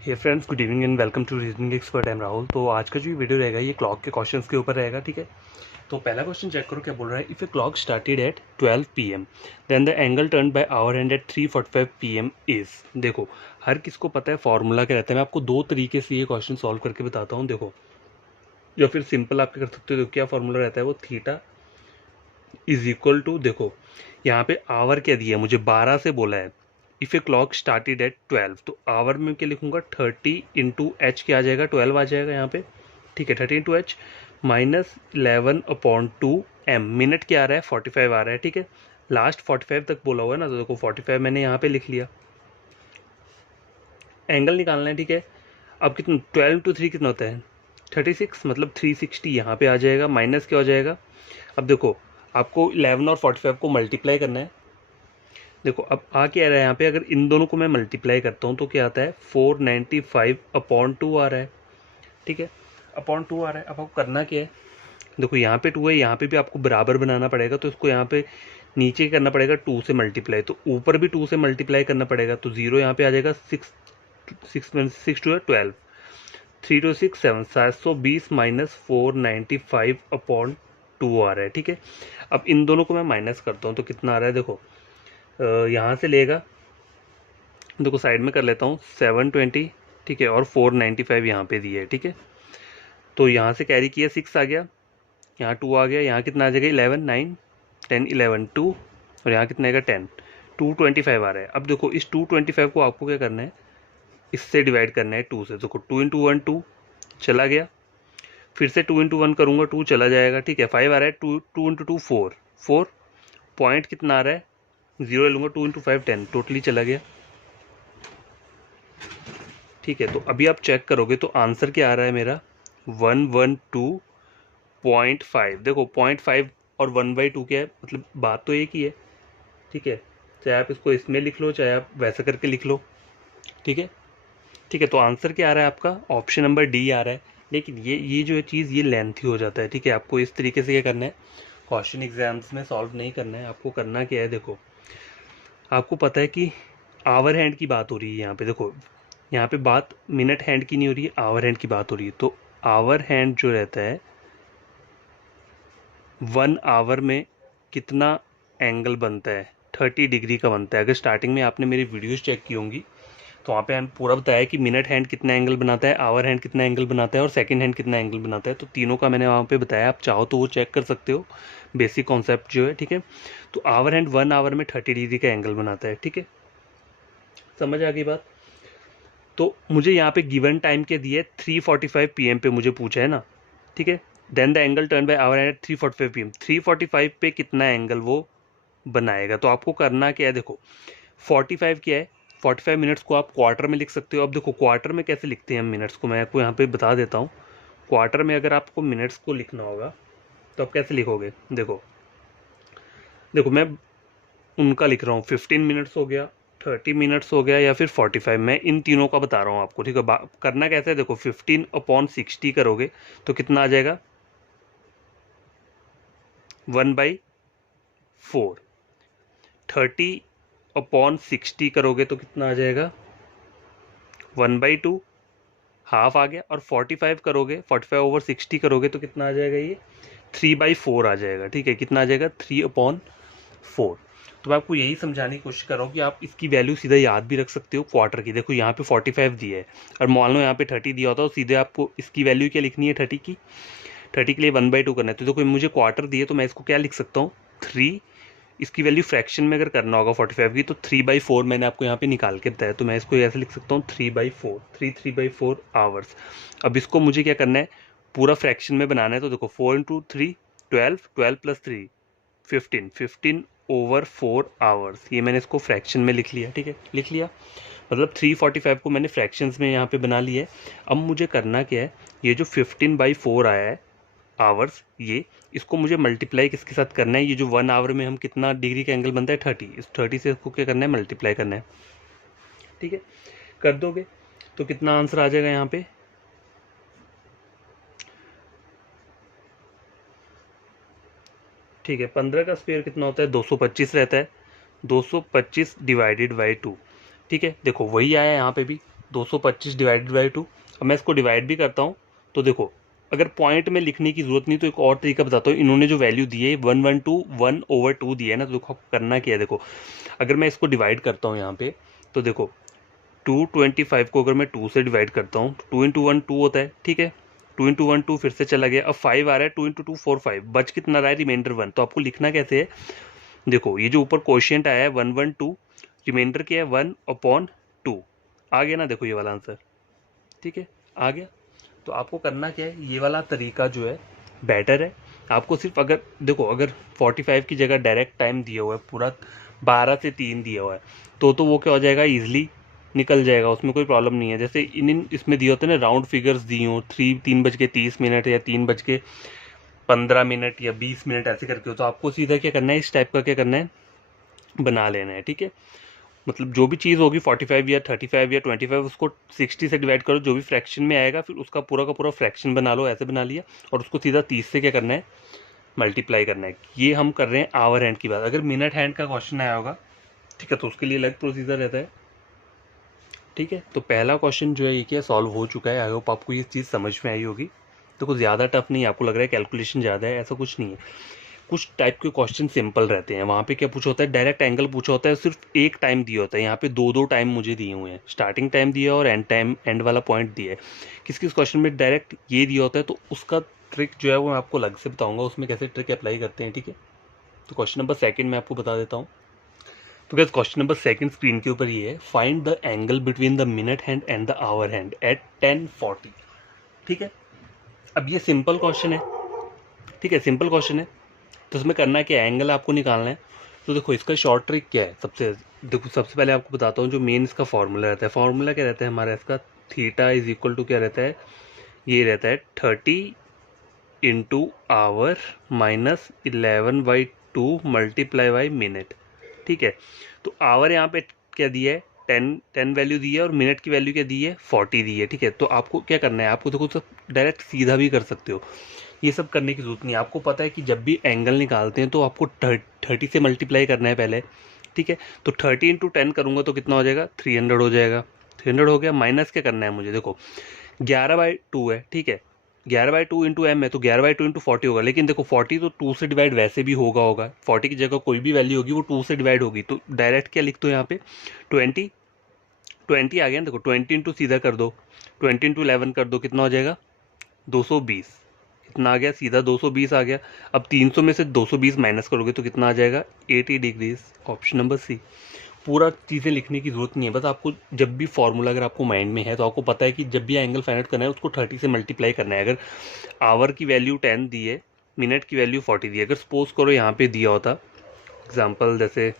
Hey friends, good evening and welcome to reasoning expert. I am Rahul. तो आज का जो वीडियो रहेगा ये क्लॉक के क्वेश्चंस के ऊपर रहेगा। ठीक है, तो पहला क्वेश्चन चेक करो क्या बोल रहा है। If a clock started at 12 PM then the angle turn by hour hand at 3:45 PM is. देखो, हर किसको पता है फॉर्मूला क्या रहता है। मैं आपको दो तरीके से ये क्वेश्चन सॉल्व करके बताता हूँ। देखो, या फिर सिंपल आप क्या कर सकते हो, क्या फॉर्मूला रहता है वो थीटा इज इक्वल टू, देखो यहाँ पे आवर क्या दिया है, मुझे 12 से बोला है। If a clock started at 12, तो आवर में क्या लिखूंगा, 30 इंटू एच क्या आ जाएगा, 12 आ जाएगा यहाँ पे। ठीक है, 30 into H minus 11/2 m। Minute क्या आ रहा है, 45 आ रहा है। ठीक है, लास्ट 45 तक बोला हुआ है ना, तो देखो 45 मैंने यहाँ पे लिख लिया। एंगल निकालना है। ठीक है, अब कितना, 12 × 3 कितना होता है, 36, मतलब 360 यहाँ पे आ जाएगा। माइनस क्या हो जाएगा, अब देखो आपको 11 और 45 को मल्टीप्लाई करना है। देखो अब आ क्या रहा है यहाँ पे, अगर इन दोनों को मैं मल्टीप्लाई करता हूँ तो क्या आता है, 495/2 आ रहा है। ठीक है, अपॉन 2 आ रहा है। अब आपको करना क्या है, देखो यहाँ पे 2 है, यहाँ पे भी आपको बराबर बनाना पड़ेगा, तो इसको यहाँ पे नीचे करना पड़ेगा 2 से मल्टीप्लाई, तो ऊपर भी 2 से मल्टीप्लाई करना पड़ेगा, तो 0 यहाँ पे आ जाएगा। 6 6 2 12, 3 2 6 7, 720 माइनस 495/2 आ रहा है। ठीक है, अब इन दोनों को मैं माइनस करता हूँ तो कितना आ रहा है, देखो यहाँ से लेगा, देखो साइड में कर लेता हूँ 720। ठीक है, और 495 यहाँ पे दिया है। ठीक है, तो यहाँ से कैरी किया 6 आ गया, यहाँ 2 आ गया, यहाँ कितना आ जाएगा 11 9 10 11 2, और यहाँ कितना आएगा 10, 225 आ रहा है। अब देखो इस 225 को आपको क्या करना है, इससे डिवाइड करना है 2 से। देखो 2 × 1 2 चला गया, फिर से 2 × 1 करूँगा 2 चला जाएगा। ठीक है, 5 आ रहा है, 2 × 2 4 4, पॉइंट कितना आ रहा है, 0 लूँगा, 2 × 5 10, टोटली चला गया। ठीक है, तो अभी आप चेक करोगे तो आंसर क्या आ रहा है मेरा, 112.5। देखो 0.5 और 1/2 क्या है, मतलब बात तो एक ही है। ठीक है, चाहे आप इसको इसमें लिख लो, चाहे आप वैसा करके लिख लो। ठीक है, ठीक है, तो आंसर क्या आ रहा है आपका, ऑप्शन नंबर डी आ रहा है। लेकिन ये जो है चीज़, ये लेंथी हो जाता है। ठीक है, आपको इस तरीके से क्या करना है, क्वेश्चन एग्जाम्स में सॉल्व नहीं करना है। आपको करना क्या है, देखो आपको पता है कि आवर हैंड की बात हो रही है यहाँ पे। देखो यहाँ पे बात मिनट हैंड की नहीं हो रही है, आवर हैंड की बात हो रही है। तो आवर हैंड जो रहता है, 1 आवर में कितना एंगल बनता है, 30 डिग्री का बनता है। अगर स्टार्टिंग में आपने मेरी वीडियोस चेक की होंगी तो वहाँ पे हम पूरा बताया कि मिनट हैंड कितना एंगल बनाता है, आवर हैंड कितना एंगल बनाता है, और सेकंड हैंड कितना एंगल बनाता है। तो तीनों का मैंने वहाँ पे बताया, आप चाहो तो वो चेक कर सकते हो, बेसिक कॉन्सेप्ट जो है। ठीक है, तो आवर हैंड 1 आवर में 30 डिग्री का एंगल बनाता है। ठीक है, समझ आ गई बात। तो मुझे यहाँ पे गिवन टाइम के दिए 3:45 PM पे मुझे पूछा है ना। ठीक है, then the angle turn by hour at 3:45 PM, 3:45 पे कितना एंगल वो बनाएगा। तो आपको करना क्या है, देखो 45 क्या है, 45 मिनट्स को आप क्वार्टर में लिख सकते हो। अब देखो क्वार्टर में कैसे लिखते हैं हम मिनट्स को, मैं आपको यहाँ पे बता देता हूँ। क्वार्टर में अगर आपको मिनट्स को लिखना होगा तो आप कैसे लिखोगे, देखो देखो मैं उनका लिख रहा हूँ, 15 मिनट्स हो गया, 30 मिनट्स हो गया, या फिर 45। मैं इन तीनों का बता रहा हूँ आपको। ठीक है, करना कैसे है, देखो 15/60 करोगे तो कितना आ जाएगा, 1/4। 30/60 करोगे तो कितना आ जाएगा, 1/2, हाफ आ गया। और 45 करोगे, 45/60 करोगे तो कितना आ जाएगा, ये 3/4 आ जाएगा। ठीक है, कितना आ जाएगा, 3/4। तो मैं आपको यही समझाने की कोशिश कर रहा हूँ कि आप इसकी वैल्यू सीधा याद भी रख सकते हो क्वार्टर की। देखो यहाँ पे 45 दिया है, और मान लो यहाँ पे 30 दिया होता है, तो सीधे आपको इसकी वैल्यू क्या लिखनी है, 30 की। 30 के लिए 1/2 करना है, तो देखो मुझे क्वार्टर दिए, तो मैं इसको क्या लिख सकता हूँ, 3। इसकी वैल्यू फ्रैक्शन में अगर करना होगा 45 की, तो 3/4 मैंने आपको यहाँ पे निकाल के बताया, तो मैं इसको ऐसे लिख सकता हूँ 3/4, 3/4 आवर्स। अब इसको मुझे क्या करना है, पूरा फ्रैक्शन में बनाना है। तो देखो 4 × 3 12, 12 + 3 15, 15/4 आवर्स। ये मैंने इसको फ्रैक्शन में लिख लिया। ठीक है, लिख लिया, मतलब 345 को मैंने फ्रैक्शंस में यहाँ पे बना लिया है। अब मुझे करना क्या है, ये जो 15/4 आया है आवर्स, ये इसको मुझे मल्टीप्लाई किसके साथ करना है, ये जो 1 आवर में हम कितना डिग्री का एंगल बनता है 30, इस 30 से इसको क्या करना है, मल्टीप्लाई करना है। ठीक है, कर दोगे तो कितना आंसर आ जाएगा यहाँ पे, ठीक है, 15 का स्क्वायर कितना होता है, 225 रहता है, 225 डिवाइडेड बाई 2। ठीक है, देखो वही आया यहाँ पे भी, 225 डिवाइडेड बाई 2। अब मैं इसको डिवाइड भी करता हूँ तो देखो, अगर पॉइंट में लिखने की जरूरत नहीं तो एक और तरीका बताता हूँ। इन्होंने जो वैल्यू दी है 1/2 दिया है ना, तो देखो करना क्या है। देखो अगर मैं इसको डिवाइड करता हूँ यहाँ पे, तो देखो 225 को अगर मैं 2 से डिवाइड करता हूँ, 2 इंटू 1 2 होता है, ठीक है। 2 इंटू 1 2 फिर से चला गया, अब 5 आ रहा है, 2 इंटू 2 4 5, बच कितना रहा है, रिमाइंडर 1। तो आपको लिखना कैसे है, देखो ये जो ऊपर क्वोशिएंट आया है 112, रिमाइंडर क्या है 1/2, आ गया ना, देखो ये वाला आंसर, ठीक है, आ गया। तो आपको करना क्या है, ये वाला तरीका जो है बेटर है। आपको सिर्फ अगर देखो, अगर 45 की जगह डायरेक्ट टाइम दिया हुआ है पूरा 12 से 3 दिया हुआ है, तो वो क्या हो जाएगा, ईजिली निकल जाएगा, उसमें कोई प्रॉब्लम नहीं है। जैसे इन इसमें दिए होते हैं ना राउंड फिगर्स दी हो, 3:30 या 3:15 या 20 मिनट ऐसे करके हो, तो आपको सीधा क्या करना है, इस टाइप का क्या करना है, बना लेना है, ठीक है। मतलब जो भी चीज़ होगी 45 या 35 या 25, उसको 60 से डिवाइड करो, जो भी फ्रैक्शन में आएगा फिर उसका पूरा का पूरा फ्रैक्शन बना लो, ऐसे बना लिया, और उसको सीधा 30 से क्या करना है, मल्टीप्लाई करना है। ये हम कर रहे हैं आवर हैंड की बात। अगर मिनट हैंड का क्वेश्चन आया होगा, ठीक है, तो उसके लिए अलग प्रोसीजर रहता है, ठीक है। तो पहला क्वेश्चन जो है ये क्या सॉल्व हो चुका है। आई होप आपको ये चीज़ समझ में आई होगी। तो कुछ ज़्यादा टफ नहीं है, आपको लग रहा है कैलकुलेशन ज़्यादा है, ऐसा कुछ नहीं है। कुछ टाइप के क्वेश्चन सिंपल रहते हैं। वहाँ पे क्या पूछा होता है, डायरेक्ट एंगल पूछा होता है, सिर्फ एक टाइम दिया होता है। यहाँ पे दो दो टाइम मुझे दिए हुए हैं, स्टार्टिंग टाइम दिया और एंड टाइम, एंड वाला पॉइंट दिया है। किस किस क्वेश्चन में डायरेक्ट ये दिया होता है, तो उसका ट्रिक जो है वो मैं आपको अलग से बताऊंगा, उसमें कैसे ट्रिक अप्लाई करते हैं, ठीक है। तो क्वेश्चन नंबर सेकंड मैं आपको बता देता हूँ। तो क्या क्वेश्चन नंबर सेकंड स्क्रीन के ऊपर ये है, find the angle between the minute hand and the hour hand at 10:40, ठीक है। अब ये सिंपल क्वेश्चन है, ठीक है, सिंपल क्वेश्चन है। तो इसमें करना क्या है, एंगल आपको निकालना है। तो देखो इसका शॉर्ट ट्रिक क्या है, देखो सबसे पहले आपको बताता हूँ जो मेन इसका फॉर्मूला रहता है। फॉर्मूला क्या रहता है हमारा इसका, थीटा इज इक्वल टू क्या रहता है, ये रहता है 30 into our minus 11/2 multiply by minute, ठीक है। तो आवर यहाँ पे क्या दिया है, 10 वैल्यू दी है, और मिनट की वैल्यू क्या दी है, 40 दी है, ठीक है। तो आपको क्या करना है, आपको देखो सब डायरेक्ट सीधा भी कर सकते हो, ये सब करने की जरूरत नहीं है। आपको पता है कि जब भी एंगल निकालते हैं तो आपको 30 से मल्टीप्लाई करना है पहले, ठीक है। तो 30 इंटू 10 करूँगा तो कितना हो जाएगा, 300 हो जाएगा। 300 हो गया, माइनस क्या करना है मुझे, देखो 11/2 है, ठीक है। 11/2 इंटू एम है, तो 11/2 इंटू 40 होगा। लेकिन देखो 40 तो 2 से डिवाइड वैसे भी होगा 40 की जगह कोई भी वैल्यू होगी वो 2 से डिवाइड होगी, तो डायरेक्ट क्या लिख दो यहाँ पे 20 20 आ गया ना। देखो 20 इंटू सीधा कर दो, 20 इंटू 11 कर दो, कितना हो जाएगा 220, कितना आ गया, सीधा 220 आ गया। अब 300 में से 220 माइनस करोगे तो कितना आ जाएगा, 80 डिग्रीज, ऑप्शन नंबर सी। पूरा चीज़ें लिखने की जरूरत नहीं है, बस आपको जब भी फॉर्मूला अगर आपको माइंड में है तो आपको पता है कि जब भी एंगल फाइंड आउट करना है उसको 30 से मल्टीप्लाई करना है। अगर आवर की वैल्यू 10 दी है, मिनट की वैल्यू 40 दी है, अगर सपोज करो यहाँ पे दिया होता एग्जाम्पल, जैसे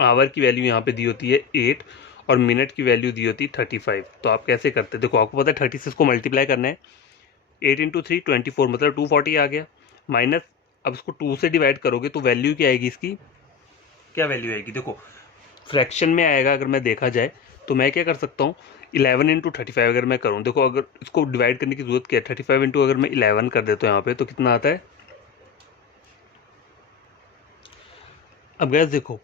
आवर की वैल्यू यहाँ पे दी होती है 8 और मिनट की वैल्यू दी होती है 35, तो आप कैसे करते, देखो आपको पता है 30 से इसको मल्टीप्लाई करना है, 8 इंटू 3 24, मतलब 240 आ गया, माइनस अब इसको 2 से डिवाइड करोगे तो वैल्यू क्या आएगी इसकी, क्या वैल्यू आएगी, देखो फ्रैक्शन में आएगा। अगर मैं देखा जाए तो मैं क्या कर सकता हूँ, 11 इंटू 35 अगर मैं करूँ, देखो अगर इसको डिवाइड करने की जरूरत क्या है, 35 इंटू अगर मैं 11 कर देता हूँ यहाँ पे तो कितना आता है। अब गैस देखो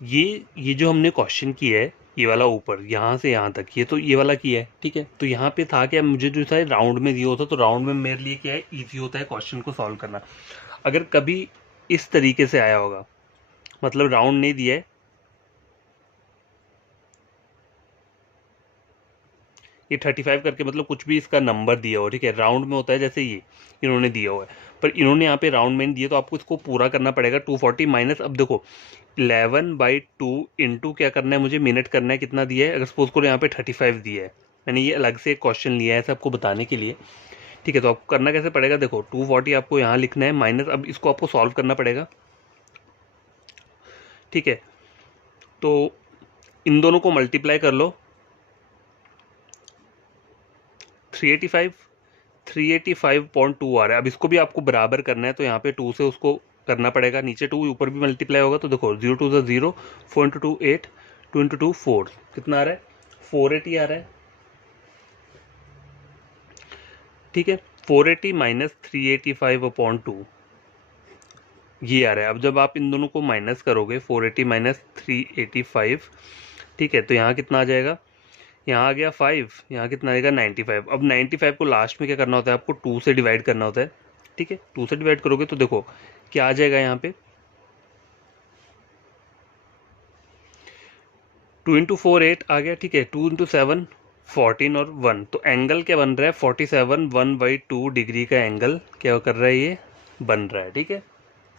ये जो हमने क्वेश्चन किया है, ये वाला ऊपर यहाँ से यहाँ तक, ये तो ये वाला किया है, ठीक है। तो यहाँ पे था क्या, मुझे जो था राउंड में दिया होता, तो राउंड में मेरे लिए क्या है, ईजी होता है क्वेश्चन को सॉल्व करना। अगर कभी इस तरीके से आया होगा, मतलब राउंड नहीं दिया है, ये 35 करके मतलब कुछ भी इसका नंबर दिया हो, ठीक है, राउंड में होता है जैसे ये इन्होंने दिया हुआ है, पर इन्होंने यहाँ पे राउंड में नहीं दिया, तो आपको इसको पूरा करना पड़ेगा 240 माइनस, अब देखो 11/2 इंटू क्या करना है मुझे, मिनट करना है, कितना दिया है, अगर सपोज करो यहाँ पे 35 दिया है, मैंने ये अलग से एक क्वेश्चन लिया है आपको बताने के लिए, ठीक है। तो आपको करना कैसे पड़ेगा, देखो 240 आपको यहाँ लिखना है माइनस, अब इसको आपको सॉल्व करना पड़ेगा, ठीक है। तो इन दोनों को मल्टीप्लाई कर लो, 385 385.2 आ रहा है। अब इसको भी आपको बराबर करना है, तो यहाँ पे 2 से उसको करना पड़ेगा, नीचे 2 ऊपर भी मल्टीप्लाई होगा, तो देखो 0 2 0, 4 इंटू 2 8, 2 इंटू 2 4, कितना आ रहा है 480 आ रहा है, ठीक है। 480 माइनस 385/2 ये आ रहा है। अब जब आप इन दोनों को माइनस करोगे 480 माइनस 385, ठीक है, तो यहाँ कितना आ जाएगा, यहाँ आ गया 5, यहाँ कितना आएगा 95। अब 95 को लास्ट में क्या करना होता है आपको, 2 से डिवाइड करना होता है, ठीक है। 2 से डिवाइड करोगे तो देखो क्या आ जाएगा यहाँ पे, 2 इंटू 4 8 आ गया, ठीक है। 2 इंटू 7 14 और 1, तो एंगल क्या बन रहा है 47, 1/2 डिग्री का एंगल क्या कर रहा है, ये बन रहा है, ठीक है।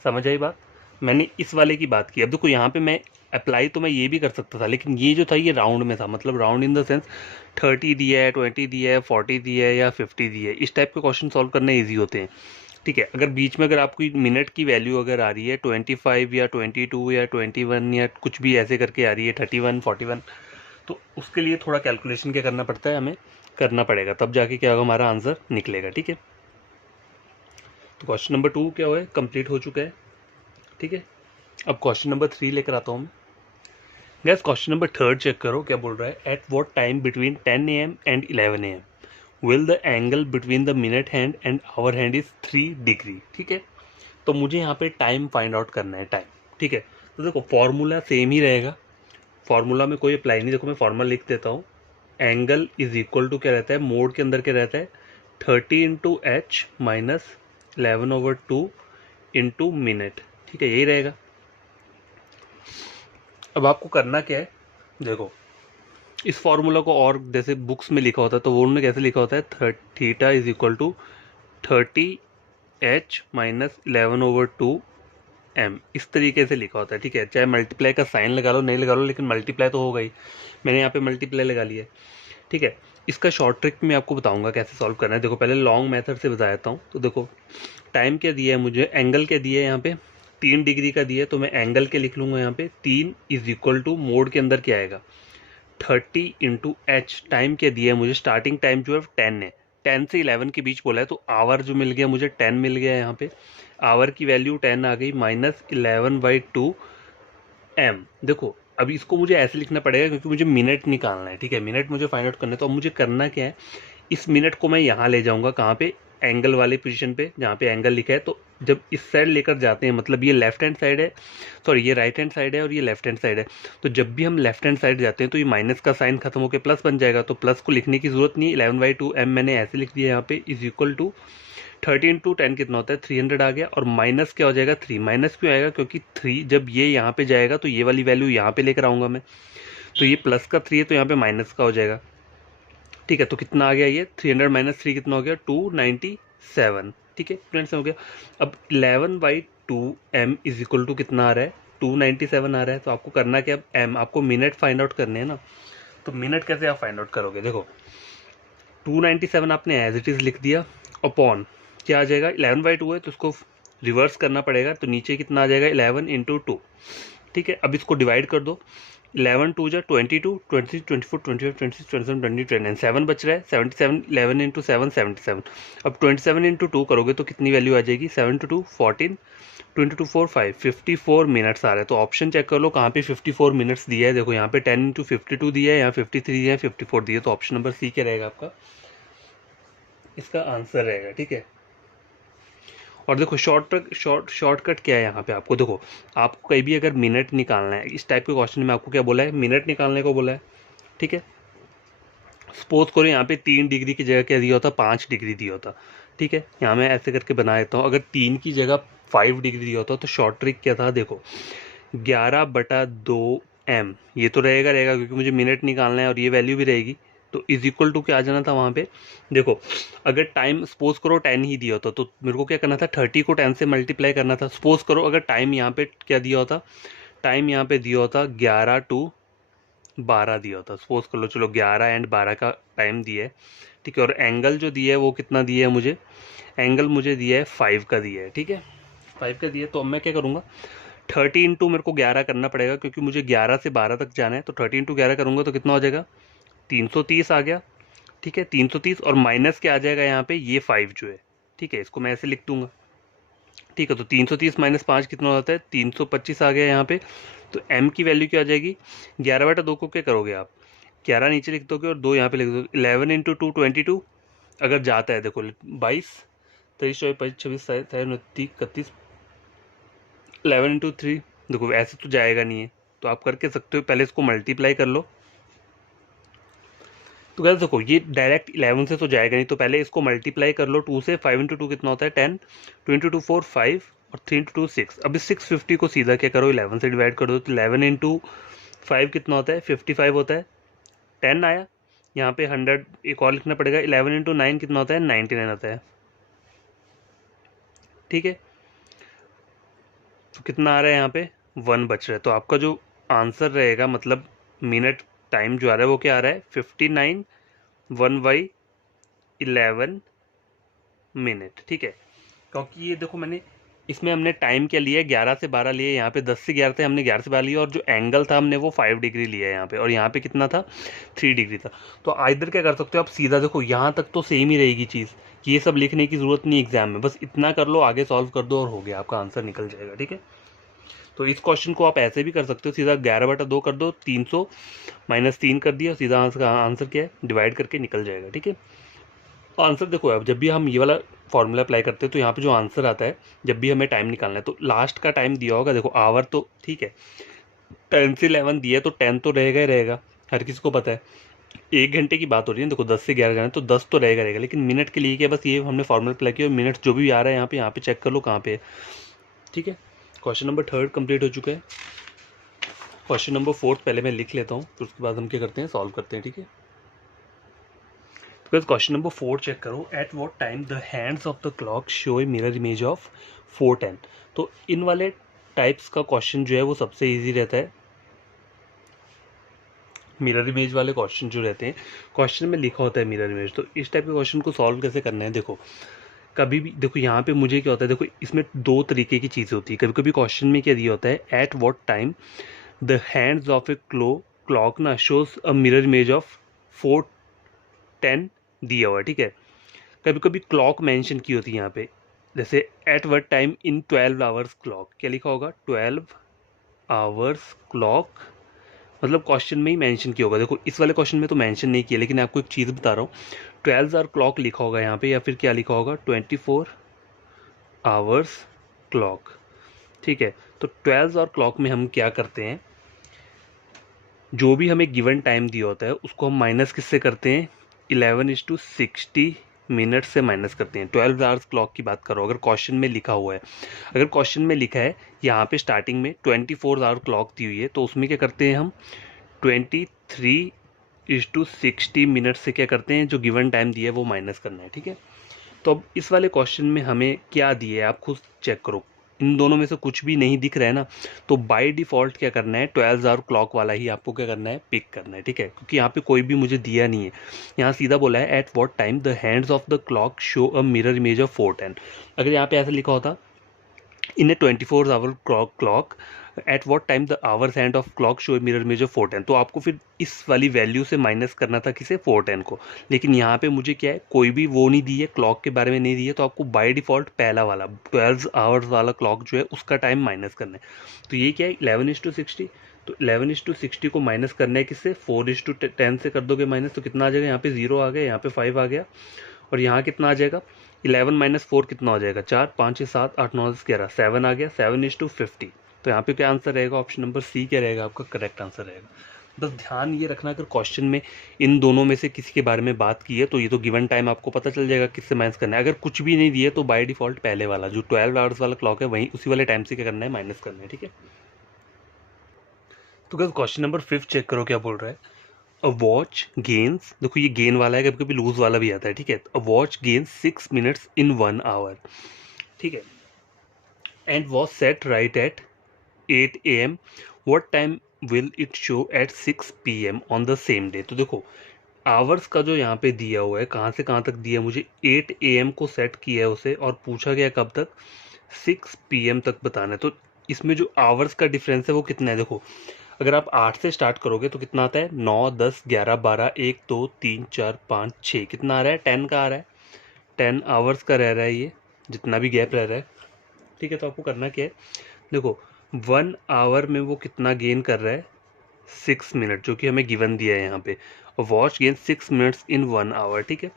समझ आई बात। मैंने इस वाले की बात की। अब देखो यहाँ पे मैं अप्लाई तो मैं ये भी कर सकता था, लेकिन ये जो था ये राउंड में था, मतलब राउंड इन द सेंस 30 दिया है, 20 दिया है, 40 दिया है या 50 दिया है, इस टाइप के क्वेश्चन सॉल्व करने ईजी होते हैं, ठीक है। अगर बीच में अगर आपकी मिनट की वैल्यू अगर आ रही है 25 या 22 या 21 या कुछ भी ऐसे करके आ रही है 31 41, तो उसके लिए थोड़ा कैलकुलेशन क्या करना पड़ता है, हमें करना पड़ेगा, तब जाके क्या होगा हमारा आंसर निकलेगा, ठीक है। तो क्वेश्चन नंबर 2 क्या हुआ है, कंप्लीट हो चुका है, ठीक है। अब क्वेश्चन नंबर 3 लेकर आता हूँ मैं। गैस क्वेश्चन नंबर 3 चेक करो क्या बोल रहा है, at what time between 10 AM and 11 AM will the angle between the minute hand and hour hand is 3 degree, ठीक है। तो मुझे यहाँ पे टाइम फाइंड आउट करना है, टाइम, ठीक है। तो देखो फॉर्मूला सेम ही रहेगा, फॉर्मूला में कोई अप्लाई नहीं, देखो मैं फॉर्मूला लिख देता हूँ। एंगल इज इक्वल टू क्या रहता है, मोड के अंदर क्या रहता है 30 into H minus 11/2 into minute, ठीक है, यही रहेगा। अब आपको करना क्या है, देखो इस फॉर्मूला को और जैसे बुक्स में लिखा होता है तो वो उन्होंने कैसे लिखा होता है, theta is equal to 30h minus 11/2 m, इस तरीके से लिखा होता है, ठीक है। चाहे मल्टीप्लाई का साइन लगा लो नहीं लगा लो, लेकिन मल्टीप्लाई तो हो गई, मैंने यहाँ पे मल्टीप्लाई लगा लिया है, ठीक है। इसका शॉर्ट ट्रिक मैं आपको बताऊंगा कैसे सॉल्व करना है। देखो पहले लॉन्ग मेथड से बता देता हूँ। तो देखो टाइम क्या दिया है मुझे, एंगल क्या दिया है यहाँ पे 3 डिग्री का दिया है, तो मैं एंगल के लिख लूंगा यहाँ पे 3 इज इक्वल टू मोड के अंदर क्या आएगा 30 इंटू एच, टाइम क्या दिया है मुझे, स्टार्टिंग टाइम जो है 10 है, 10 से 11 के बीच बोला है, तो आवर जो मिल गया मुझे 10 मिल गया यहाँ पे, आवर की वैल्यू 10 आ गई, माइनस 11/2 एम। देखो अब इसको मुझे ऐसे लिखना पड़ेगा क्योंकि मुझे मिनट निकालना है, ठीक है, मिनट मुझे फाइंड आउट करना है। तो अब मुझे करना क्या है, इस मिनट को मैं यहाँ ले जाऊँगा, कहाँ पे, एंगल वाले पोजीशन पे जहाँ पे एंगल लिखा है। तो जब इस साइड लेकर जाते हैं, मतलब ये लेफ्ट हैंड साइड है, सॉरी ये राइट हैंड साइड है और ये लेफ्ट हैंड साइड है, तो जब भी हम लेफ्ट हैंड साइड जाते हैं तो ये माइनस का साइन खत्म होकर प्लस बन जाएगा, तो प्लस को लिखने की जरूरत नहीं है, 11/2 एम मैंने ऐसे लिख दिया यहाँ पे, इज इक्वल टू 30 इंटू 10 कितना होता है 300 आ गया, और माइनस क्या हो जाएगा 3, माइनस क्यों आएगा क्योंकि 3 जब ये यहाँ पे जाएगा तो ये वाली वैल्यू यहाँ पे लेकर आऊँगा मैं, तो ये प्लस का 3 है तो यहाँ पे माइनस का हो जाएगा, ठीक है। तो कितना आ गया ये 300 माइनस 3 कितना हो गया 297, ठीक है, 297 हो गया। अब 11/2 एम इज इक्वल टू कितना आ रहा है 297 आ रहा है। तो आपको करना क्या, अब एम आपको मिनट फाइंड आउट करने हैं ना, तो मिनट कैसे आप फाइंड आउट करोगे, देखो 297 आपने एज इट इज़ लिख दिया, अपॉन क्या आ जाएगा 11/2 है तो उसको रिवर्स करना पड़ेगा, तो नीचे कितना आ जाएगा 11 इंटू 2, ठीक है। अब इसको डिवाइड कर दो, 11 2 जा 22, 23 24 25 26 27 20 29, 7 बच रहा है 77, 11 इंटू 7 77। अब 27 इंटू 2 करोगे तो कितनी वैल्यू आ जाएगी 7 to 2 14, 2 into 2 4 5, 54 मिनट्स आ रहा है। तो ऑप्शन चेक कर लो कहाँ पे 54 मिनट्स दिया है, देखो यहाँ पे 10 इंटू 52 दिया है, यहाँ 53 दिया है, 54 दिया है, तो ऑप्शन नंबर सी क्या रहेगा आपका, इसका आंसर रहेगा, ठीक है। और देखो शॉर्टकट क्या है यहाँ पे, आपको देखो आपको कहीं भी अगर मिनट निकालना है, इस टाइप के क्वेश्चन में आपको क्या बोला है, मिनट निकालने को बोला है, ठीक है। सपोज करो यहाँ पे 3 डिग्री की जगह क्या दिया होता 5 डिग्री दिया होता, ठीक है। यहाँ मैं ऐसे करके बना देता हूँ, अगर 3 की जगह 5 डिग्री दिया होता तो शॉर्ट ट्रिक क्या था, देखो 11/2 एम, ये तो रहेगा रहेगा क्योंकि मुझे मिनट निकालना है और ये वैल्यू भी रहेगी, तो इज इक्वल टू क्या आ जाना था वहाँ पे, देखो अगर टाइम सपोज करो 10 ही दिया होता तो मेरे को क्या करना था 30 को 10 से मल्टीप्लाई करना था। सपोज करो अगर टाइम यहाँ पे क्या दिया होता, टाइम यहाँ पे दिया होता 11 to 12 दिया होता, सपोज कर लो, चलो 11 एंड 12 का टाइम दिया है, ठीक है। और एंगल जो दिया है वो कितना दिया है मुझे, एंगल मुझे दिया है 5 का दिया है, ठीक है, 5 का दिया है। तो अब मैं क्या करूँगा 30 इंटू मेरे को 11 करना पड़ेगा क्योंकि मुझे 11 से 12 तक जाना है, तो 30 इंटू 11 करूँगा तो कितना हो जाएगा 330 आ गया, ठीक है, 330, और माइनस क्या आ जाएगा यहाँ पे ये 5 जो है, ठीक है, इसको मैं ऐसे लिख दूंगा, ठीक है। तो 330 माइनस 5 कितना हो जाता है 325 आ गया यहाँ पे। तो m की वैल्यू क्या आ जाएगी, 11/2 को क्या करोगे आप 11 नीचे लिख दोगे और 2 यहाँ पे लिख दोगे, 11 इंटू 2 22, अगर जाता है देखो 22 23 24 25 26 27 29 31, 11 इंटू 3, देखो ऐसे तो जाएगा नहीं है, तो आप करके सकते हो, पहले इसको मल्टीप्लाई कर लो, तो गाइस देखो ये डायरेक्ट 11 से तो जाएगा नहीं, तो पहले इसको मल्टीप्लाई कर लो 2 से। 5 इंटू 2 कितना होता है 10, 2 इंटू 2 4 5 और 3 इंटू 2 6। अब इस 650 को सीधा क्या करो 11 से डिवाइड कर दो, तो 11 इंटू 5 कितना होता है 55 होता है, 10 आया। यहाँ पे 100 एक और लिखना पड़ेगा, 11 इंटू 9 कितना होता है 99 होता है, ठीक है। तो कितना आ रहा है यहाँ पे 1 बच रहा है, तो आपका जो आंसर रहेगा मतलब मिनट टाइम जो आ रहा है वो क्या आ रहा है 59 1/11 मिनट, ठीक है। क्योंकि ये देखो मैंने इसमें हमने टाइम क्या लिया है 11 से 12 लिया, यहाँ पे 10 से 11 थे, हमने 11 से 12 लिया, और जो एंगल था हमने वो 5 डिग्री लिया है यहाँ पे, और यहाँ पे कितना था 3 डिग्री था। तो इधर क्या कर सकते हो आप सीधा, देखो यहाँ तक तो सेम ही रहेगी चीज़, कि ये सब लिखने की ज़रूरत नहीं एग्जाम में, बस इतना कर लो आगे सॉल्व कर दो और हो गया, आपका आंसर निकल जाएगा, ठीक है। तो इस क्वेश्चन को आप ऐसे भी कर सकते हो, सीधा 11/2 कर दो, 300 माइनस 3 कर दिया, सीधा आंसर क्या है डिवाइड करके निकल जाएगा, ठीक है। आंसर देखो अब जब भी हम ये वाला फॉर्मूला अप्लाई करते हैं तो यहाँ पे जो आंसर आता है, जब भी हमें टाइम निकालना है तो लास्ट का टाइम दिया होगा, देखो आवर तो ठीक है 10 से 11 दिया है तो 10 तो रहेगा ही रहेगा, हर किसी को पता है। 1 घंटे की बात हो रही है, देखो 10 से 11 जाना है तो 10 तो रहेगा रहेगा, लेकिन मिनट के लिए क्या, बस ये हमने फॉर्मूला अप्लाई किया और मिनट जो भी आ रहा है यहाँ पे चेक कर लो कहाँ पे है, ठीक है। क्वेश्चन नंबर 3 कंप्लीट हो चुका है। क्वेश्चन नंबर 4 पहले मैं लिख लेता हूँ, फिर उसके बाद हम क्या करते हैं सॉल्व करते हैं, ठीक है। बिकॉज क्वेश्चन नंबर 4 चेक करो, at what time the hands of the clock show a mirror image of 4:10। तो इन वाले टाइप्स का क्वेश्चन जो है वो सबसे इजी रहता है, मिरर इमेज वाले क्वेश्चन जो रहते हैं, क्वेश्चन में लिखा होता है मिरर इमेज, तो इस टाइप के क्वेश्चन को सॉल्व कैसे करना है, देखो कभी भी देखो यहाँ पे मुझे क्या होता है, देखो इसमें दो तरीके की चीज़ें होती है, कभी कभी क्वेश्चन में क्या दिया होता है at what time the hands of a clock ना shows a mirror image of 4:10 दिया हुआ है, ठीक है। कभी कभी क्लॉक मेंशन की होती है यहाँ पे, जैसे at what time in 12 hours clock, क्या लिखा होगा 12 आवर्स क्लॉक, मतलब क्वेश्चन में ही मेंशन किया होगा। देखो इस वाले क्वेश्चन में तो मेंशन नहीं किया, लेकिन आपको एक चीज़ बता रहा हूँ, 12 आवर क्लॉक लिखा होगा यहाँ पे, या फिर क्या लिखा होगा 24 आवर्स क्लॉक, ठीक है। तो 12 आवर क्लॉक में हम क्या करते हैं, जो भी हमें गिवन टाइम दिया होता है उसको हम माइनस किससे करते हैं 11:60 मिनट से माइनस करते हैं। 12 आवर्स क्लॉक की बात करो, अगर क्वेश्चन में लिखा हुआ है, अगर क्वेश्चन में लिखा है यहाँ पे स्टार्टिंग में 24 आवर क्लॉक दी हुई है, तो उसमें क्या करते हैं हम 23:60 मिनट से क्या करते हैं, जो गिवन टाइम दिया है वो माइनस करना है, ठीक है। तो अब इस वाले क्वेश्चन में हमें क्या दिया है आप खुद चेक करो, इन दोनों में से कुछ भी नहीं दिख रहा है ना, तो बाय डिफ़ॉल्ट क्या करना है 12 आवर क्लॉक वाला ही आपको क्या करना है पिक करना है, ठीक है, क्योंकि यहाँ पे कोई भी मुझे दिया नहीं है। यहाँ सीधा बोला है at what time the hands of the clock show a mirror image of 4:10। अगर यहाँ पे ऐसा लिखा होता in a 24 hour clock at what time the hours hand of clock show mirror image of 4:10, तो आपको फिर इस वाली वैल्यू से माइनस करना था किसे 4:10 को, लेकिन यहाँ पे मुझे क्या है कोई भी वो नहीं दी है, क्लॉक के बारे में नहीं दी है, तो आपको बाय डिफ़ॉल्ट पहला वाला 12 आवर्स वाला क्लॉक जो है उसका टाइम माइनस करना है। तो ये क्या है 11:60, तो 11:60 को माइनस करना है किससे 4:10 से कर दोगे माइनस, तो कितना आ जाएगा यहाँ पे 0 आ गया, यहाँ पे 5 आ गया, और यहाँ कितना आ जाएगा 11 माइनस 4 कितना हो जाएगा 4, 5 6 7 8 9 10 11, 7 आ गया, 7:50। तो यहाँ पे क्या आंसर रहेगा ऑप्शन नंबर सी क्या रहेगा आपका करेक्ट आंसर रहेगा। बस ध्यान ये रखना अगर क्वेश्चन में इन दोनों में से किसी के बारे में बात की है तो ये तो गिवन टाइम आपको पता चल जाएगा किससे माइनस करना है, अगर कुछ भी नहीं दिए तो बाय डिफॉल्ट पहले वाला जो 12 आवर्स वाला क्लॉक है वहीं उसी वाले टाइम से क्या करना है माइनस करना है, ठीक है। तो क्या क्वेश्चन नंबर 5 चेक करो क्या बोल रहा है, अ वॉच गेन्स, देखो ये गेन वाला है, कभी कभी लूज वाला भी आता है, ठीक है। A watch gains 6 minutes in 1 hour, ठीक है, and was set right at 8 AM, what time will it show at 6 PM on the same day. तो देखो आवर्स का जो यहाँ पे दिया हुआ है कहाँ से कहाँ तक दिया है, मुझे 8 AM को सेट किया है उसे, और पूछा गया कब तक 6 PM तक बताना है। तो इसमें जो आवर्स का डिफरेंस है वो कितना है, देखो अगर आप 8 से स्टार्ट करोगे तो कितना आता है 9 10 11 12 1 2 3 4 5 6, कितना आ रहा है 10 का आ रहा है, 10 आवर्स का रह रहा है ये, जितना भी गैप रह रहा है, ठीक है। तो आपको करना क्या है, देखो 1 आवर में वो कितना गेन कर रहा है 6 मिनट, जो कि हमें गिवन दिया है यहाँ पे, और watch gain 6 minutes in 1 hour, ठीक है।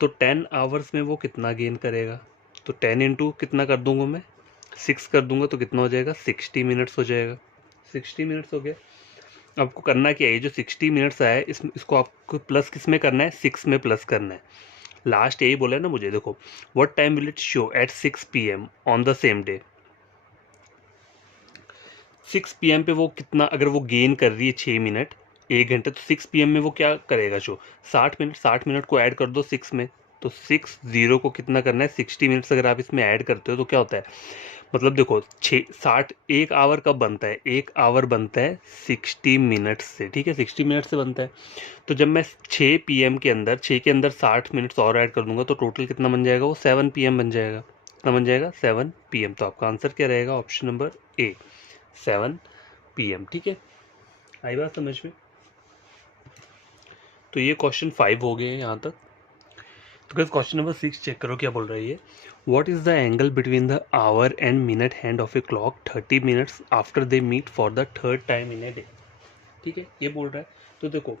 तो 10 आवर्स में वो कितना गेन करेगा, तो 10 इंटू कितना कर दूंगा मैं 6 कर दूंगा, तो कितना हो जाएगा 60 मिनट्स हो जाएगा, 60 मिनट्स हो गया। आपको करना क्या है, जो 60 मिनट्स आया है इसको आपको प्लस किस में करना है, 6 में प्लस करना है। लास्ट यही बोला है ना मुझे, देखो what time will it show at 6 PM on the same day. 6 PM पे वो कितना, अगर वो गेन कर रही है 6 मिनट 1 घंटे, तो 6 PM में वो क्या करेगा शो, 60 मिनट को ऐड कर दो 6 में, तो 60 को कितना करना है, 60 मिनट्स अगर आप इसमें ऐड करते हो तो क्या होता है, मतलब देखो 60 1 आवर कब बनता है, 1 आवर बनता है 60 मिनट्स से, ठीक है 60 मिनट से बनता है। तो जब मैं 6 PM के अंदर 6 के अंदर 60 मिनट्स और ऐड कर दूंगा तो टोटल कितना बन जाएगा, वो 7 PM बन जाएगा। कितना बन जाएगा, 7 PM। तो आपका आंसर क्या रहेगा, ऑप्शन नंबर ए 7 PM। ठीक है, आई बात समझ में। तो ये क्वेश्चन 5 हो गए हैं यहाँ तक। तो गाइस क्वेश्चन नंबर 6 चेक करो क्या बोल रहा है ये, what is the angle between the hour and minute hand of a clock 30 minutes after they meet for the third time in a day. ठीक है, ये बोल रहा है। तो देखो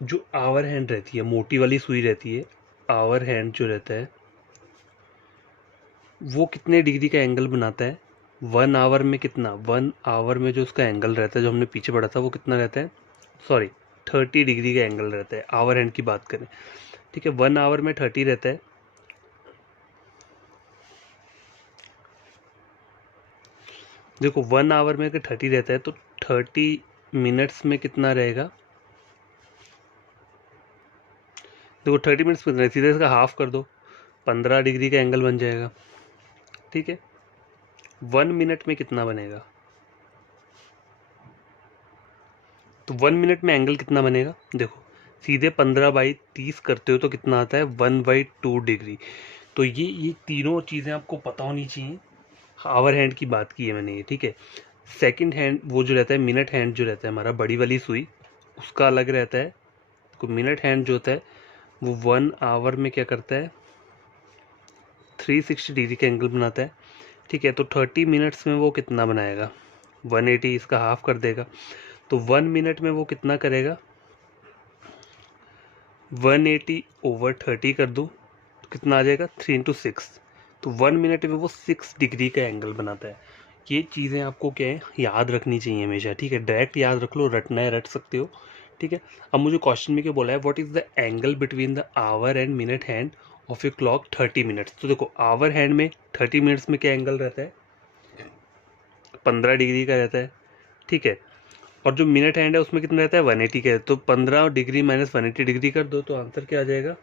जो आवर हैंड रहती है, मोटी वाली सुई रहती है, आवर हैंड जो रहता है वो कितने डिग्री का एंगल बनाता है, 1 आवर में कितना, 1 आवर में जो उसका एंगल रहता है जो हमने पीछे पढ़ा था वो कितना रहता है, सॉरी 30 डिग्री का एंगल रहता है, आवर हैंड की बात करें। ठीक है, 1 आवर में 30 रहता है। देखो 1 आवर में अगर 30 रहता है तो 30 मिनट्स में कितना रहेगा, देखो 30 मिनट्स में सीधे इसका हाफ कर दो, 15 डिग्री का एंगल बन जाएगा। ठीक है, 1 मिनट में कितना बनेगा, तो 1 मिनट में एंगल कितना बनेगा, देखो सीधे 15/30 करते हो तो कितना आता है, 1/2 डिग्री। तो ये तीनों चीज़ें आपको पता होनी चाहिए। आवर हैंड की बात की है मैंने ये, ठीक है। सेकंड हैंड वो जो रहता है, मिनट हैंड जो रहता है हमारा, बड़ी वाली सुई, उसका अलग रहता है। तो मिनट हैंड जो होता है वो 1 आवर में क्या करता है, 360 डिग्री का एंगल बनाता है। ठीक है, तो 30 मिनट्स में वो कितना बनाएगा, 180, इसका हाफ कर देगा। तो 1 मिनट में वो कितना करेगा, 180/30 कर दूँ तो कितना आ जाएगा, 3 × 6। तो 1 मिनट में वो 6 डिग्री का एंगल बनाता है। ये चीज़ें आपको क्या है, याद रखनी चाहिए हमेशा। ठीक है, डायरेक्ट याद रख लो, रटना है रट सकते हो। ठीक है, अब मुझे क्वेश्चन में क्या बोला है, what is the angle between the hour and minute hand of a clock 30 minutes. तो देखो आवर हैंड में 30 मिनट्स में क्या एंगल रहता है, 15 डिग्री का रहता है। ठीक है, और जो मिनट हैंड है उसमें कितना रहता है, 180 का। तो 15 डिग्री माइनस 180 डिग्री कर दो तो आंसर क्या आ जाएगा,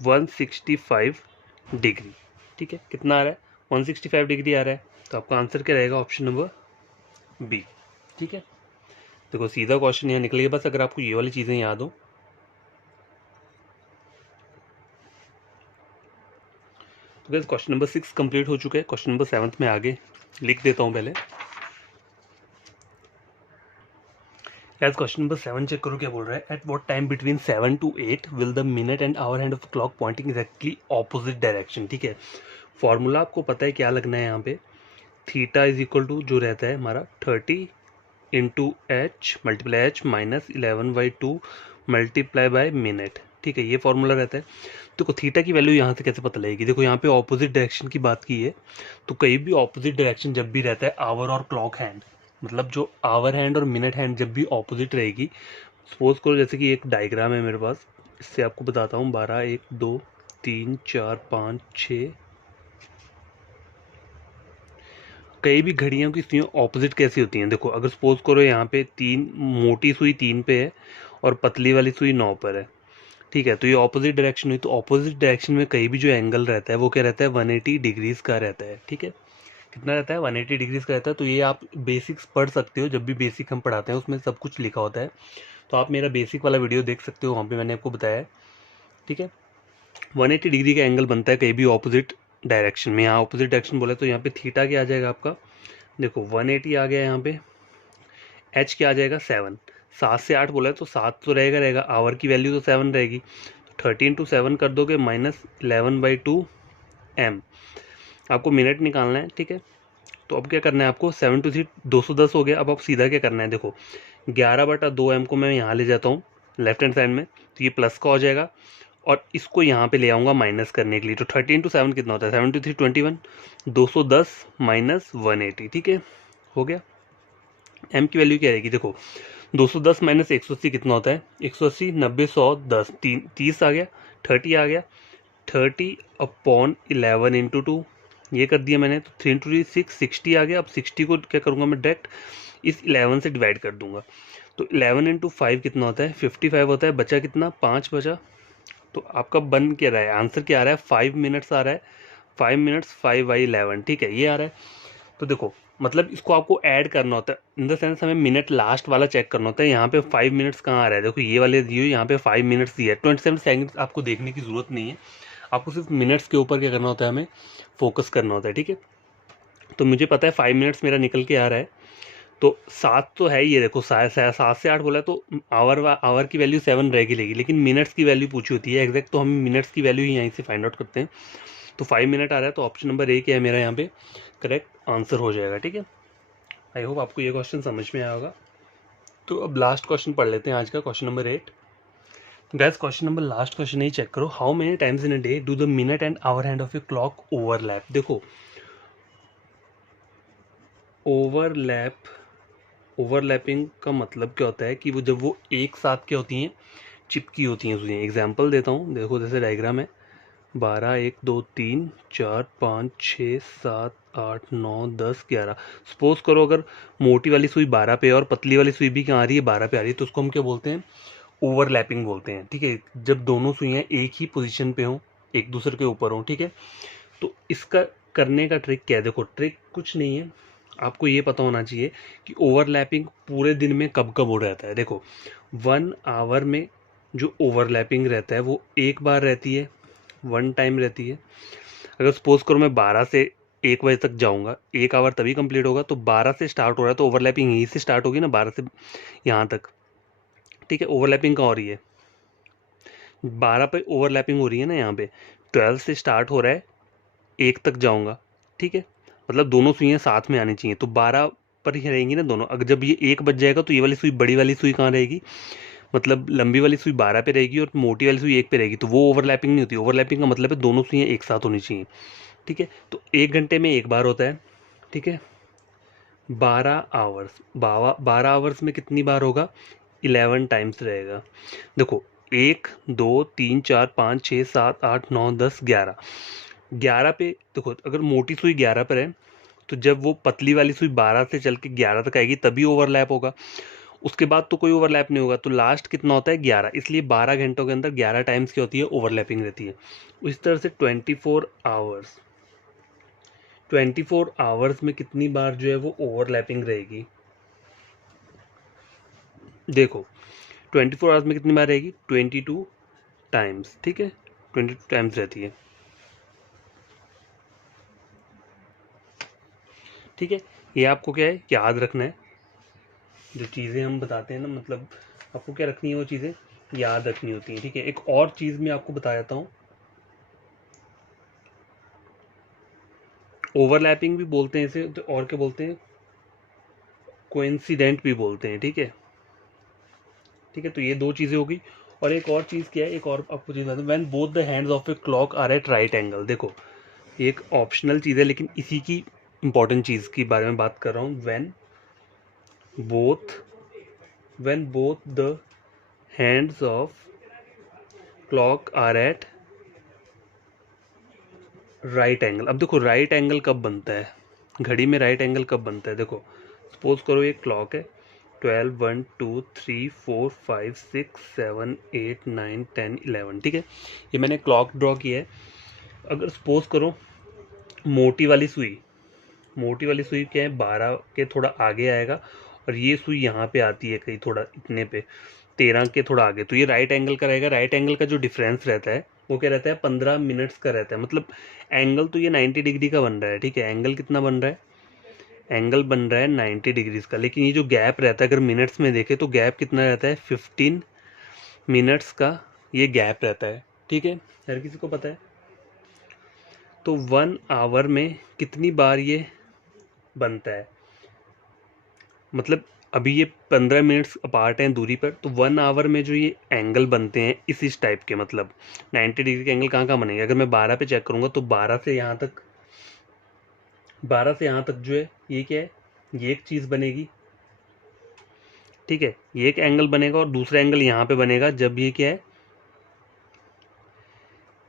165 डिग्री। ठीक है, कितना आ रहा है, 165 डिग्री आ रहा है। तो आपका आंसर क्या रहेगा, ऑप्शन नंबर बी। ठीक है, देखो सीधा क्वेश्चन यहाँ निकल गया, बस अगर आपको ये वाली चीज़ें याद हो। तो गाइस क्वेश्चन नंबर 6 कंप्लीट हो चुका है। क्वेश्चन नंबर 7 में आगे लिख देता हूँ पहले। गाइस क्वेश्चन नंबर 7 चेक करो क्या बोल रहा है, at what time between 7 to 8 will the minute and hour hand of clock pointing exactly opposite direction. ठीक है, फॉर्मूला आपको पता है क्या लगना है यहाँ पे, थीटा इज इक्वल टू जो रहता है हमारा 30 into H multiply H minus 11/2 multiply by minute. ठीक है, ये फॉर्मूला रहता है। देखो थीटा की वैल्यू यहाँ से कैसे पता लगेगी, देखो यहाँ पे ऑपोजिट डायरेक्शन की बात की है, तो कहीं भी ऑपोजिट डायरेक्शन जब भी रहता है आवर और क्लॉक हैंड, मतलब जो आवर हैंड और मिनट हैंड जब भी ऑपोजिट रहेगी, सपोज करो जैसे कि एक डायग्राम है मेरे पास, इससे आपको बताता हूँ, 12 1 2 3 4 5 6, कई भी घड़ियों की सुइयाँ ऑपोजिट कैसी होती हैं, देखो अगर सपोज करो यहाँ पे 3 मोटी सुई 3 पे है और पतली वाली सुई 9 पर है। ठीक है, तो ये ऑपोजिट डायरेक्शन हुई, तो ऑपोजिट डायरेक्शन में कहीं भी जो एंगल रहता है वो क्या रहता है, 180 डिग्रीज का रहता है। ठीक है, कितना रहता है, 180 डिग्रीज का रहता है। तो ये आप बेसिक्स पढ़ सकते हो, जब भी बेसिक हम पढ़ाते हैं उसमें सब कुछ लिखा होता है, तो आप मेरा बेसिक वाला वीडियो देख सकते हो, वहाँ पे मैंने आपको बताया है। ठीक है, 180 डिग्री का एंगल बनता है कहीं भी ऑपोजिट डायरेक्शन में। यहाँ ऑपोजिट डायरेक्शन बोला तो यहाँ पे थीटा क्या आ जाएगा आपका, देखो 180 आ गया यहाँ पे, एच क्या आ जाएगा 7, 7 से 8 बोला है तो 7 तो रहेगा, आवर की वैल्यू तो 7 रहेगी, तो 13 × 7 कर दोगे माइनस 11/2 एम, आपको मिनट निकालना है। ठीक है, तो अब क्या करना है आपको, 7 × 3 210 हो गया। अब आप सीधा क्या करना है, देखो 11/2 एम को मैं यहाँ ले जाता हूँ लेफ्ट हैंड साइड में, तो ये प्लस का हो जाएगा, और इसको यहाँ पे ले आऊँगा माइनस करने के लिए। तो 13 × 7 कितना होता है, 7 × 3 21, 210 माइनस 180। ठीक है, हो गया। एम की वैल्यू क्या रहेगी, देखो 210 माइनस 180 कितना होता है, 180 90 100 10 30 आ गया, 30 आ गया, 30 अपॉन 11 इंटू 2 ये कर दिया मैंने, तो 3 इंटू 6 60 आ गया। अब 60 को क्या करूँगा मैं, डायरेक्ट इस 11 से डिवाइड कर दूंगा, तो 11 इंटू 5 कितना होता है, 55 होता है। बचा कितना, 5 बचा। तो आपका बन क्या रहा है, आंसर क्या आ रहा है, 5 मिनट्स आ रहा है, 5 मिनट्स 5/11, ठीक है, ये आ रहा है। तो देखो मतलब इसको आपको ऐड करना होता है, इन द सेंस हमें मिनट लास्ट वाला चेक करना होता है। यहाँ पे 5 मिनट्स कहाँ आ रहा है, देखो ये वाले दिए, यहाँ पे 5 मिनट्स दिया है, 27 सेकंड्स आपको देखने की ज़रूरत नहीं है, आपको सिर्फ मिनट्स के ऊपर क्या करना होता है, हमें फोकस करना होता है, ठीक है। तो मुझे पता है 5 मिनट्स मेरा निकल के आ रहा है, तो 7 तो है, ये देखो 7 से 8 बोला है, तो आवर की वैल्यू 7 रहेगी, लेकिन मिनट्स की वैल्यू पूछी होती है एग्जैक्ट, तो हम मिनट्स की वैल्यू ही यहीं से फाइंड आउट करते हैं। तो 5 मिनट आ रहा है, तो ऑप्शन नंबर ए क्या है मेरा यहाँ पे करेक्ट आंसर हो जाएगा, ठीक है। आई होप आपको ये क्वेश्चन समझ में आया होगा। तो अब लास्ट क्वेश्चन पढ़ लेते हैं आज का, question number 8। Guess question number last question ही चेक करो, how many times in a day do the minute and hour hand of a clock overlap. देखो ओवरलैपिंग का मतलब क्या होता है कि वो जब वो एक साथ क्या होती हैं, चिपकी होती हैं सुइयाँ। एग्जाम्पल देता हूँ, देखो जैसे डायग्राम है, 12 1 2 3 4 5 6 7 8 9 10 11। सपोज करो अगर मोटी वाली सुई 12 पे और पतली वाली सुई भी कहाँ आ रही है, 12 पे आ रही है, तो उसको हम क्या बोलते हैं, ओवरलैपिंग बोलते हैं, ठीक है। जब दोनों सुइयाँ एक ही पोजीशन पे हों, एक दूसरे के ऊपर हों, ठीक है। तो इसका करने का ट्रिक क्या है, देखो ट्रिक कुछ नहीं है, आपको ये पता होना चाहिए कि ओवरलैपिंग पूरे दिन में कब कब हो रहता है। देखो 1 आवर में जो ओवरलैपिंग रहता है वो एक बार रहती है, 1 टाइम रहती है। अगर सपोज करो मैं 12 से 1 बजे तक जाऊंगा, 1 आवर तभी कंप्लीट होगा, तो 12 से स्टार्ट हो रहा है तो ओवरलैपिंग यहीं से स्टार्ट होगी ना, 12 से यहाँ तक, ठीक है। ओवरलैपिंग कहाँ हो रही है, 12 पे ओवरलैपिंग हो रही है ना यहाँ पे, 12 से स्टार्ट हो रहा है, 1 तक जाऊंगा, ठीक है। मतलब दोनों सुइयाँ साथ में आनी चाहिए, तो 12 पर ही रहेंगी ना दोनों। अगर जब ये 1 बज जाएगा तो ये वाली सुई, बड़ी वाली सुई कहाँ रहेगी, मतलब लंबी वाली सुई 12 पे रहेगी और मोटी वाली सुई 1 पे रहेगी, तो वो ओवरलैपिंग नहीं होती। ओवरलैपिंग का मतलब है दोनों सुइयाँ एक साथ होनी चाहिए, ठीक है। तो 1 घंटे में एक बार होता है, ठीक है। 12 आवर्स में कितनी बार होगा, 11 टाइम्स रहेगा। देखो 1 2 3 4 5 6 7 8 9 10 11, 11 पे देखो, अगर मोटी सुई 11 पर है, तो जब वो पतली वाली सुई 12 से चल के 11 तक आएगी तभी ओवरलैप होगा, उसके बाद तो कोई ओवरलैप नहीं होगा। तो लास्ट कितना होता है, 11, इसलिए 12 घंटों के अंदर 11 टाइम्स क्या होती है, ओवरलैपिंग रहती है। इस तरह से 24 आवर्स में कितनी बार जो है वो ओवरलैपिंग रहेगी, देखो 24 आवर्स में कितनी बार रहेगी, 22 टाइम्स, ठीक है, 22 टाइम्स रहती है, ठीक है। ये आपको क्या है, याद रखना है, जो चीज़ें हम बताते हैं ना, मतलब आपको क्या रखनी है, वो चीज़ें याद रखनी होती हैं, ठीक है। एक और चीज़ मैं आपको बता देता हूँ, ओवरलैपिंग भी बोलते हैं इसे, तो और क्या बोलते हैं, कोइंसिडेंट भी बोलते हैं, ठीक है, ठीक है। तो ये दो चीज़ें होगी। और एक और चीज़ क्या है, एक और आपको चीज़ बताता हूँ, when both the hands of a clock are at right angle. देखो ये एक ऑप्शनल चीज़ है, लेकिन इसी की इंपॉर्टेंट चीज़ के बारे में बात कर रहा हूँ। Both when both the hands of clock are at right angle. अब देखो राइट एंगल कब बनता है, घड़ी में राइट एंगल कब बनता है, देखो सपोज करो ये क्लॉक है, 12 1 2 3 4 5 6 7 8 9 10 11, ठीक है। ये मैंने क्लॉक ड्रॉ किया है। अगर सपोज करो मोटी वाली सुई क्या है, 12 के थोड़ा आगे आएगा, और ये सुई यहाँ पे आती है कहीं थोड़ा इतने पे, 13 के थोड़ा आगे, तो ये राइट एंगल का रहेगा। राइट एंगल का जो डिफरेंस रहता है वो क्या रहता है, 15 मिनट्स का रहता है। मतलब एंगल तो ये 90 डिग्री का बन रहा है, ठीक है। एंगल कितना बन रहा है, एंगल बन रहा है 90 डिग्रीज का, लेकिन ये जो गैप रहता है अगर मिनट्स में देखें तो गैप कितना रहता है, 15 मिनट्स का ये गैप रहता है, ठीक है। हर किसी को पता है। तो 1 आवर में कितनी बार ये बनता है, मतलब अभी ये 15 मिनट्स अपार्ट हैं दूरी पर, तो 1 आवर में जो ये एंगल बनते हैं इस टाइप के, मतलब 90 डिग्री के एंगल कहाँ कहाँ बनेंगे। अगर मैं 12 पे चेक करूँगा तो 12 से यहाँ तक जो है ये क्या है, ये एक चीज़ बनेगी, ठीक है। ये एक एंगल बनेगा और दूसरा एंगल यहाँ पे बनेगा जब ये क्या है,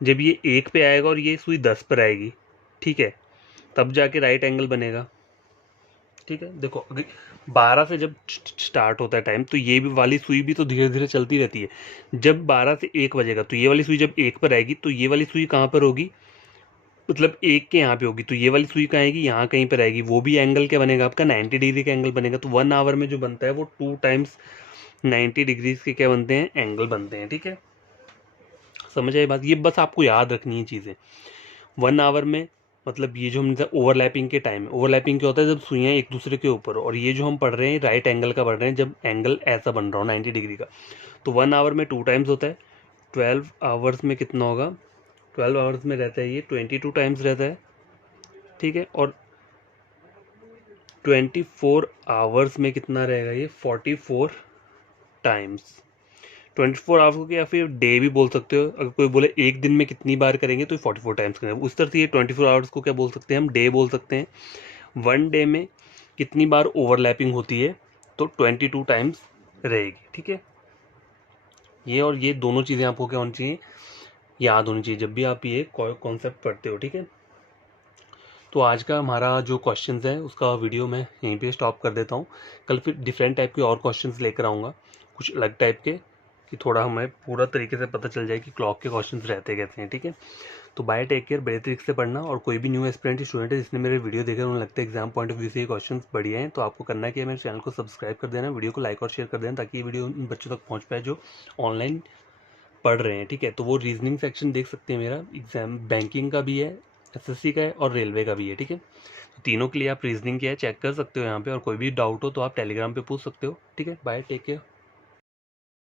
जब ये 1 पे आएगा और ये सुई 10 पर आएगी, ठीक है, तब जाके राइट एंगल बनेगा। ठीक है, देखो 12 से जब स्टार्ट होता है टाइम, तो ये भी वाली सुई भी तो धीरे धीरे चलती रहती है। जब 12 से 1 बजेगा तो ये वाली सुई जब 1 पर आएगी, तो ये वाली सुई कहाँ पर होगी, मतलब 1 के यहाँ पे होगी, तो ये वाली सुई कहाँ आएगी, यहाँ कहीं पर आएगी। वो भी एंगल क्या बनेगा आपका, 90 डिग्री का एंगल बनेगा। तो 1 आवर में जो बनता है वो 2 टाइम्स 90 डिग्रीज के क्या बनते हैं, एंगल बनते हैं। ठीक है, समझ आई बात। ये बस आपको याद रखनी है चीज़ें। 1 आवर में मतलब ये जो हम ओवरलैपिंग के टाइम, ओवरलैपिंग क्या होता है, जब सुइयाँ एक दूसरे के ऊपर, और ये जो हम पढ़ रहे हैं राइट एंगल का पढ़ रहे हैं, जब एंगल ऐसा बन रहा हो 90 डिग्री का। तो 1 आवर में 2 टाइम्स होता है। 12 आवर्स में कितना होगा, 12 आवर्स में रहता है ये 22 टाइम्स रहता है। ठीक है, और 24 आवर्स में कितना रहेगा, ये 44 टाइम्स। 24 आवर्स को या फिर डे भी बोल सकते हो। अगर कोई बोले एक दिन में कितनी बार करेंगे, तो 44 टाइम्स करेंगे। उस तरह से ये 24 आवर्स को क्या बोल सकते हैं, हम डे बोल सकते हैं। 1 डे में कितनी बार ओवरलैपिंग होती है, तो 22 टाइम्स रहेगी। ठीक है, ये और ये दोनों चीज़ें आपको क्या होनी चाहिए, याद होनी चाहिए जब भी आप ये कॉन्सेप्ट पढ़ते हो। ठीक है, तो आज का हमारा जो क्वेश्चंस है उसका वीडियो मैं यहीं पे स्टॉप कर देता हूँ। कल फिर डिफरेंट टाइप के और क्वेश्चंस लेकर आऊँगा, कुछ अलग टाइप के, कि थोड़ा हमें पूरा तरीके से पता चल जाए कि क्लॉक के क्वेश्चंस रहते कैसे हैं। ठीक है, तो बाय, टेक केयर, बड़े तरीके से पढ़ना। और कोई भी न्यू एस्पिरेंट स्टूडेंट है जिसने मेरे वीडियो देखे, उन्हें लगता है एग्जाम पॉइंट ऑफ व्यू से ये क्वेश्चंस बढ़िया हैं, तो आपको करना है कि मेरे चैनल को सब्सक्राइब कर देना, वीडियो को लाइक और शेयर कर देना, ताकि ये वीडियो उन बच्चों तक पहुँच पाए जो ऑनलाइन पढ़ रहे हैं। ठीक है, तो वो रीजनिंग सेक्शन देख सकते हैं, मेरा एग्जाम बैंकिंग का भी है, एसएससी का है और रेलवे का भी है। ठीक है, तो तीनों के लिए आप रीजनिंग किया है, चेक कर सकते हो यहाँ पे, और कोई भी डाउट हो तो आप टेलीग्राम पे पूछ सकते हो। ठीक है, बाय, टेक केयर।